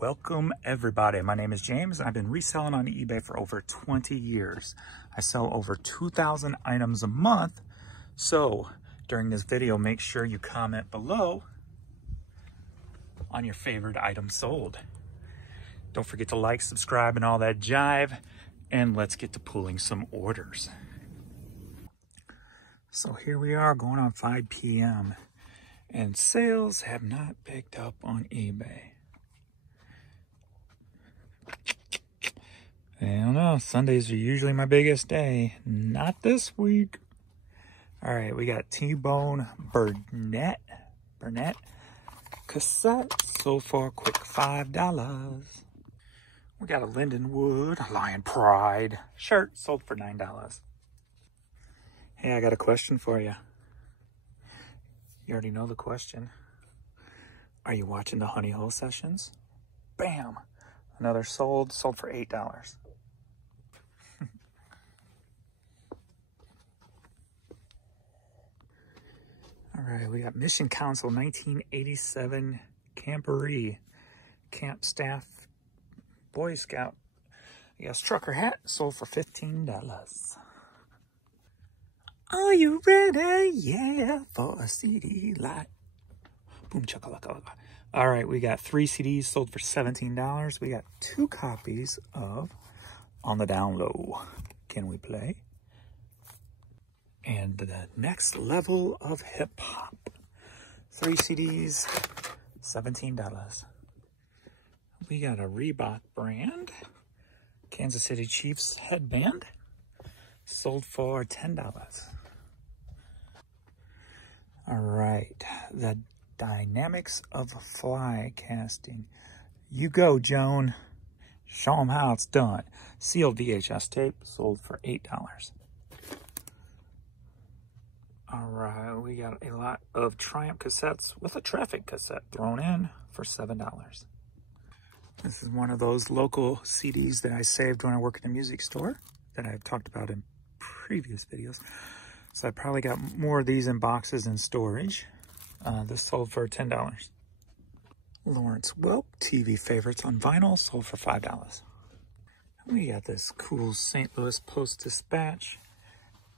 Welcome everybody. My name is James and I've been reselling on eBay for over 20 years. I sell over 2,000 items a month. So during this video, make sure you comment below on your favorite item sold. Don't forget to like, subscribe, and all that jive. And let's get to pulling some orders. So here we are going on 5 p.m. and sales have not picked up on eBay. I don't know, Sundays are usually my biggest day. Not this week. All right, we got T-Bone Burnett cassette, sold for a quick $5. We got a Lindenwood Lion Pride shirt, sold for $9. Hey, I got a question for you. You already know the question. Are you watching the Honey Hole sessions? Bam! Another sold for $8. All right, we got Mission Council 1987 Camporee Camp Staff Boy Scout. I guess trucker hat, sold for $15. Are you ready? Yeah, for a CD light. Boom chakalaka. All right, we got 3 CDs sold for $17. We got 2 copies of On the Down Low. Can we play? And the Next Level of Hip Hop. 3 CDs, $17. We got a Reebok brand, Kansas City Chiefs headband, sold for $10. All right, the Dynamics of Fly Casting. You go, Joan. Show them how it's done. Sealed VHS tape, sold for $8. All right, we got a lot of Triumph cassettes with a traffic cassette thrown in for $7. This is one of those local CDs that I saved when I worked in a music store that I've talked about in previous videos. So I probably got more of these in boxes in storage. This sold for $10. Lawrence Welk TV favorites on vinyl, sold for $5. We got this cool St. Louis Post-Dispatch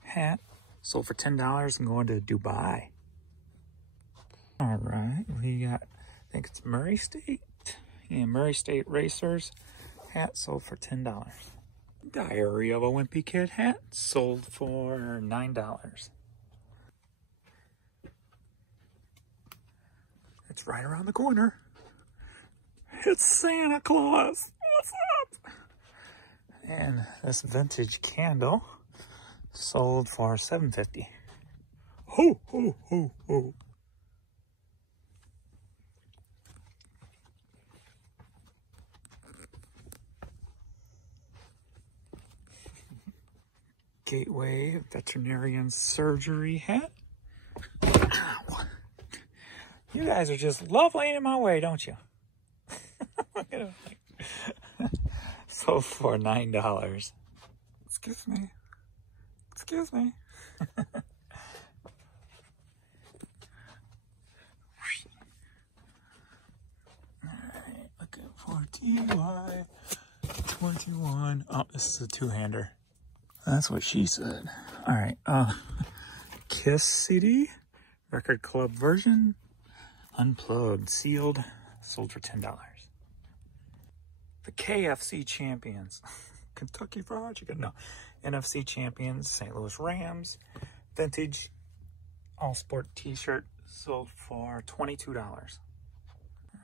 hat, sold for $10 and going to Dubai. All right, we got, I think it's Murray State. Yeah, Murray State Racers hat, sold for $10. Diary of a Wimpy Kid hat, sold for $9. It's right around the corner. It's Santa Claus. What's up? And this vintage candle sold for $7.50. Ho, ho, ho, ho. Gateway Veterinarian Surgery hat. Ow. You guys are just lovely in my way, don't you? Sold for $9. Excuse me. Excuse me. Alright, looking for TY 21. Oh, this is a two-hander. That's what she said. Alright, Kiss CD, Record Club version, unplugged, sealed, sold for $10. The KFC Champions, Kentucky Fried Chicken, no. NFC Champions, St. Louis Rams, vintage all-sport t-shirt, sold for $22. All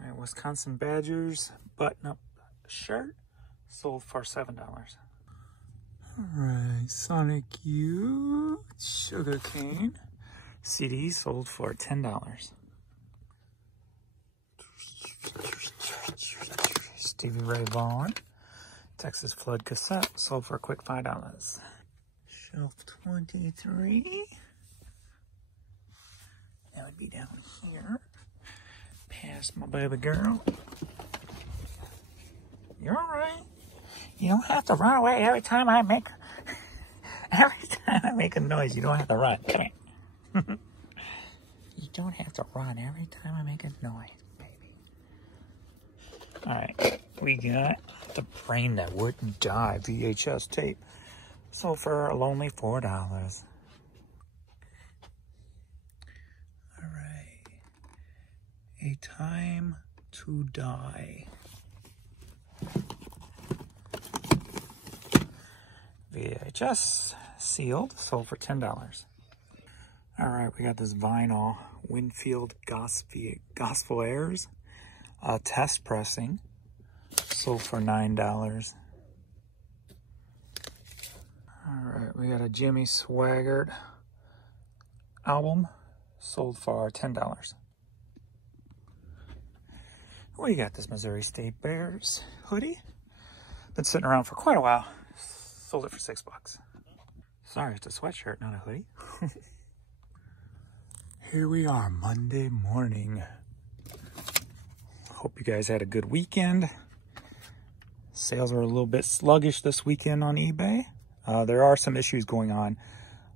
right, Wisconsin Badgers button-up shirt, sold for $7. All right, Sonic Youth Sugar Cane CD, sold for $10. Stevie Ray Vaughan Texas Flood cassette, sold for a quick $5. Shelf 23. That would be down here. Past my baby girl. You're all right. You don't have to run away every time I make a noise. You don't have to run. Come here. You don't have to run every time I make a noise, baby. All right, we got the Brain That Wouldn't Die VHS tape. Sold for a lonely $4. All right, A Time to Die. VHS, sealed, sold for $10. All right, we got this vinyl Winfield Gospel Airs test pressing, sold for $9. All right, we got a Jimmy Swaggart album, sold for $10. We got this Missouri State Bears hoodie. Been sitting around for quite a while. Sold it for $6. Sorry, it's a sweatshirt, not a hoodie. Here we are, Monday morning. Hope you guys had a good weekend. Sales are a little bit sluggish this weekend on eBay. There are some issues going on.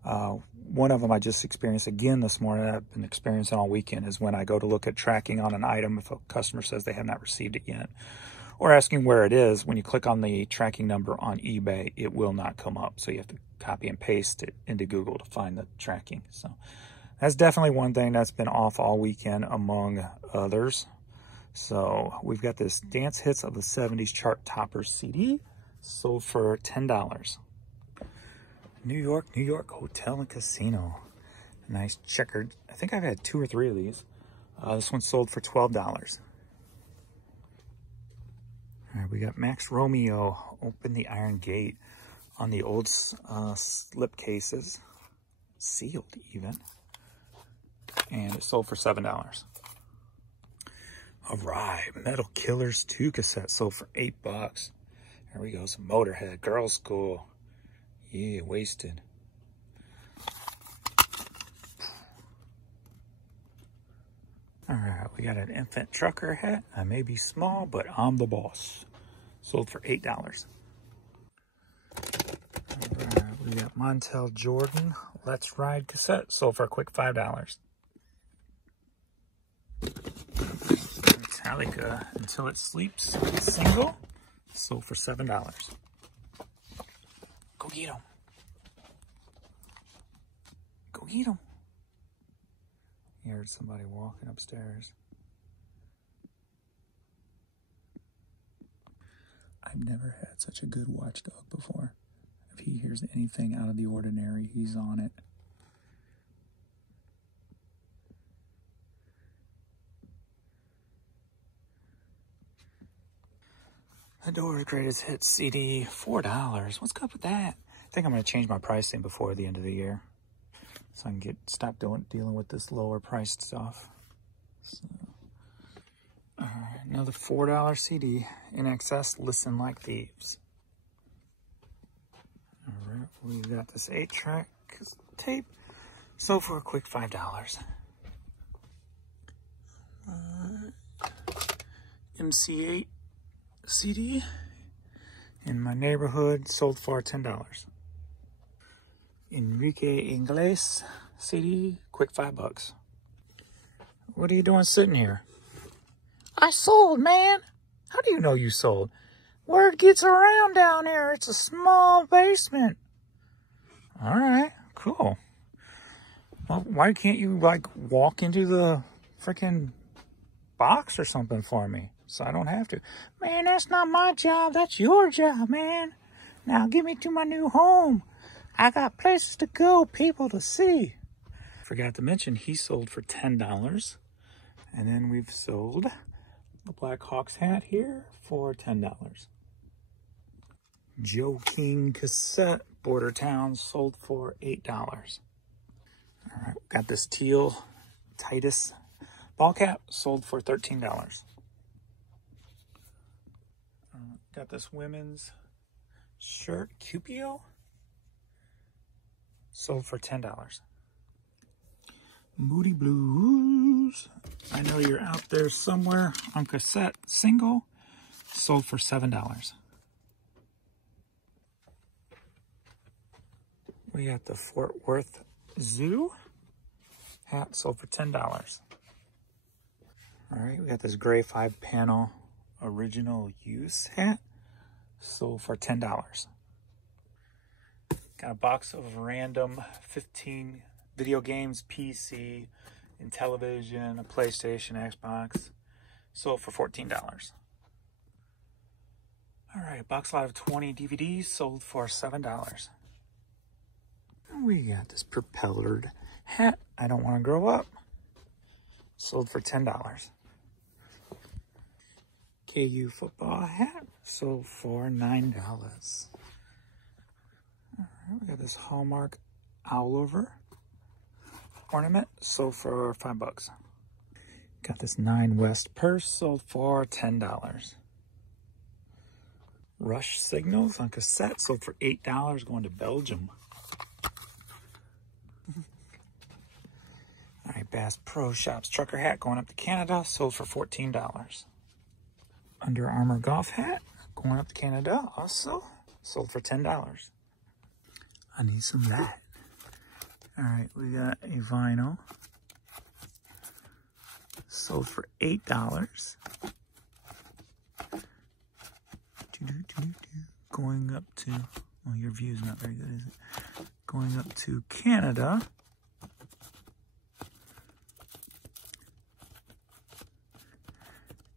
One of them I just experienced again this morning, I've been experiencing all weekend, is when I go to look at tracking on an item, if a customer says they have not received it yet, or asking where it is, when you click on the tracking number on eBay, it will not come up. So you have to copy and paste it into Google to find the tracking. So that's definitely one thing that's been off all weekend among others. So we've got this Dance Hits of the 70s Chart Toppers CD, sold for $10. New York Hotel and Casino. Nice checkered. I think I've had 2 or 3 of these. This one sold for $12. All right, we got Max Romeo, Open the Iron Gate, on the old slip cases, sealed even, and it sold for $7. All right, Metal Killers 2 cassette, sold for $8. There we go, some Motorhead, Girls School. Yeah, Wasted. All right, we got an Infant Trucker hat. I may be small, but I'm the boss. Sold for $8. All right, we got Montel Jordan, Let's Ride cassette. Sold for a quick $5. Metallica, Until It Sleeps single. Sold for $7. Go get 'em. Go get 'em. You heard somebody walking upstairs. I've never had such a good watchdog before. If he hears anything out of the ordinary, he's on it. The Doors Greatest Hits CD, $4. What's up with that? I think I'm going to change my pricing before the end of the year, so I can stop dealing with this lower priced stuff. So, all right, another $4 CD, In Excess, Listen Like Thieves. All right, we got this 8-track tape, sold for a quick $5. MC8 CD, In My Neighborhood, sold for $10. Enrique Ingles CD, quick $5. What are you doing sitting here? I sold, man. How do you know you sold? Word gets around down here. It's a small basement. All right, cool. Well, why can't you like walk into the freaking box or something for me, so I don't have to? Man, that's not my job. That's your job, man. Now get me to my new home. I got places to go, people to see. Forgot to mention, he sold for $10. And then we've sold the Black Hawks hat here for $10. Joe King cassette, Border Town, sold for $8. All right, got this teal Titus ball cap, sold for $13. Got this women's shirt, Cupio, sold for $10. Moody Blues, I Know You're Out There Somewhere, on cassette, single, sold for $7. We got the Fort Worth Zoo hat, sold for $10. All right, we got this gray 5-panel original use hat. Sold for $10. Got a box of random 15 video games, PC, and television, a PlayStation, Xbox. Sold for $14. All right, a box lot of 20 DVDs sold for $7. We got this propellered hat. I don't want to grow up. Sold for $10. KU football hat sold for $9. All right, we got this Hallmark Oliver ornament sold for $5. Got this 9 West purse sold for $10. Rush signals on cassette sold for $8 going to Belgium. All right, Bass Pro Shops trucker hat going up to Canada sold for $14. Under Armour golf hat going up to Canada also sold for $10. I need some of that. All right, we got a vinyl sold for $8. Going up to, well, your view's not very good, is it? Going up to Canada.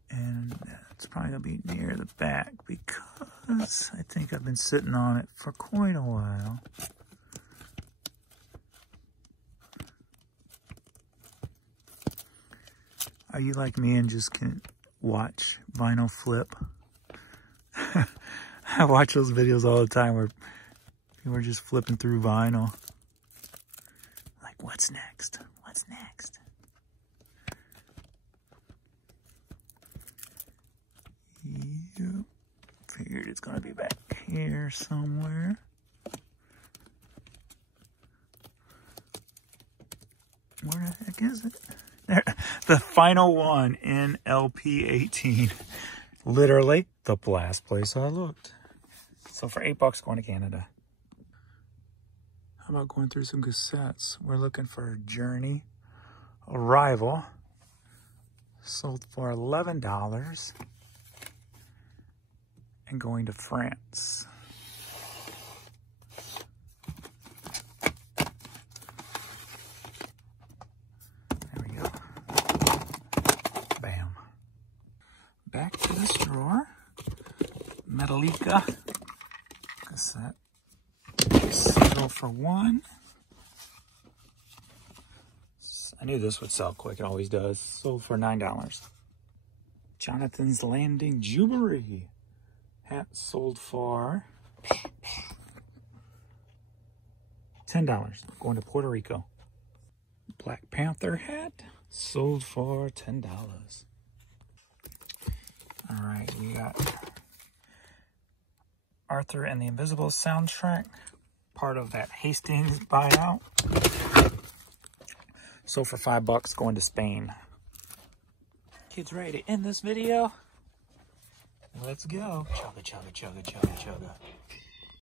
And it's probably gonna be near the back because I think I've been sitting on it for quite a while. Are you like me and just can watch vinyl flip? I watch those videos all the time where people are just flipping through vinyl. Like, what's next? What's next? Yep. Figured it's gonna be back here somewhere. Where the heck is it? There, the final one in LP18. Literally the last place I looked. So for $8 going to Canada. How about going through some cassettes? We're looking for Journey Arrival. Sold for $11. And going to France. There we go. Bam. Back to this drawer. Metallica cassette. Settle for $1. I knew this would sell quick. It always does. Sold for $9. Jonathan's Landing Jubilee hat sold for $10. Going to Puerto Rico. Black Panther hat sold for $10. All right, we got Arthur and the Invisible soundtrack, part of that Hastings buyout. Sold for $5 going to Spain. Kids ready to end this video? Let's go. Chugga, chugga, chugga, chugga, chugga.